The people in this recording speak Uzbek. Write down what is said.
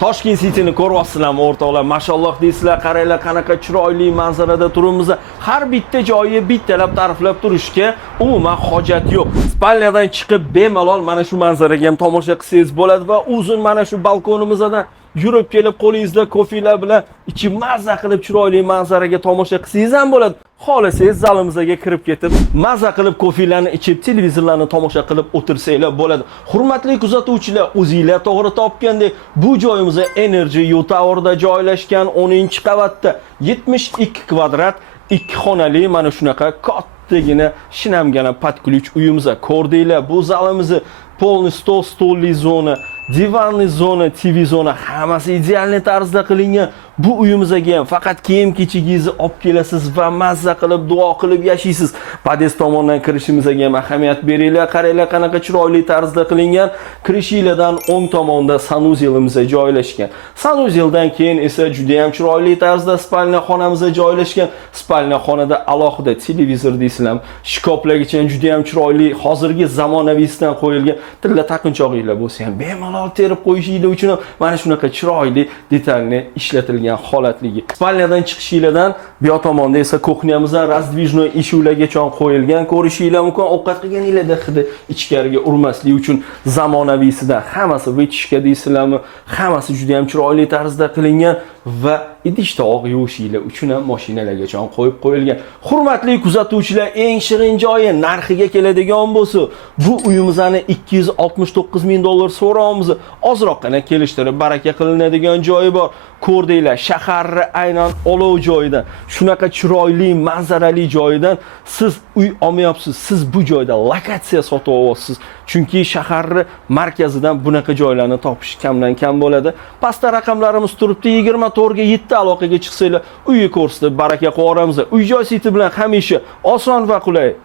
Toshkent City'ni ko'ryapsizlarmi o'rtoqlar? Mashalloh deysizlar, qaranglar qanaqa chiroyli manzarada turibmiz. Har bitta joyi bittalab ta'riflab turishga umuman hojat yo'q. Spalniyadan chiqib bemalol mana shu manzaraga ham tomosha qilsangiz bo'ladi va uzun mana shu balkonimizdan yurib kelib qo'lingizda kofilar bilan ichib mazza qilib chiroyli manzaraga tomosha qilsangiz ham bo'ladi. Xohlasangiz zalimizga kirib ketib, mazza qilib kofilarni ichib, televizorlarni tomosha qilib o'tirsanglar bo'ladi. Hurmatli kuzatuvchilar, o'zingizlar to'g'ri topgandek, bu joyimiz Energy U Tower'da joylashgan 10-qavatda 72 kvadrat 2 xonali mana shunaqa kattagina shinamgina podключ uyimiz. Ko'rdinglar, bu zalimiz полный stol, stolli zona, divanli zona, TV zona hammasi ideal tarzda qilingan. Bu uyimizga ham faqat kiyim-kechigingizni olib kelasiz va mazza qilib, duo qilib yashaysiz. Podest tomondan kirishimizga ham ahamiyat beringlar. Qaranglar qanaqa chiroyli tarzda qilingan. Kirishinglardan o'ng tomonda sanuzelimiz joylashgan. Sanuzeldan keyin esa juda ham chiroyli tarzda spalniya xonamizga joylashgan. Spalniya xonada alohida televizor deysizlar, shkoflargacha juda ham chiroyli, hozirgi zamonaviysidan qo'yilgan tilla taqinchoqlar bo'lsa ham bemalol terib qo'yishingiz uchun mana shunaqa chiroyli detalni ishlatilgan holatligi. Spalniyadan chiqishinglardan bu tomonda esa kuxnyamizdan razdvijnoy eshiklargacha qo'yilgan. Ko'rishinglar mumkin. Ovqat qilganinglarda hidi ichkariga urmaslik uchun zamonaviysidan hammasi vitishka deysizlarmi? Hammasi juda ham chiroyli tarzda qilingan va idishda oq yuvishinglar uchun ham mashinalargacha qo'yib qo'yilgan. Hurmatli kuzatuvchilar, eng shirin joyi narxiga keladigan bo'lsa, bu uyimizni 269 ming dollar so'raymiz. Ozroqgina kelishtirib baraka qilinadigan joyi bor. Ko'rdinglar, shaharni aynan olov joyidan, shunaqa chiroyli manzarali joyidan siz uy olmayapsiz. Siz bu joyda lokatsiya sotib olyapsiz. Chunki shaharni markazidan bunaqa joylarni topish kamdan kam bo'ladi. Pastda raqamlarimiz turibdi. 24 ga 7 aloqaga chiqsanglar, uyni ko'rsatib baraka qo'yamiz. Uy-joy sayti bilan hamisha oson va qulay.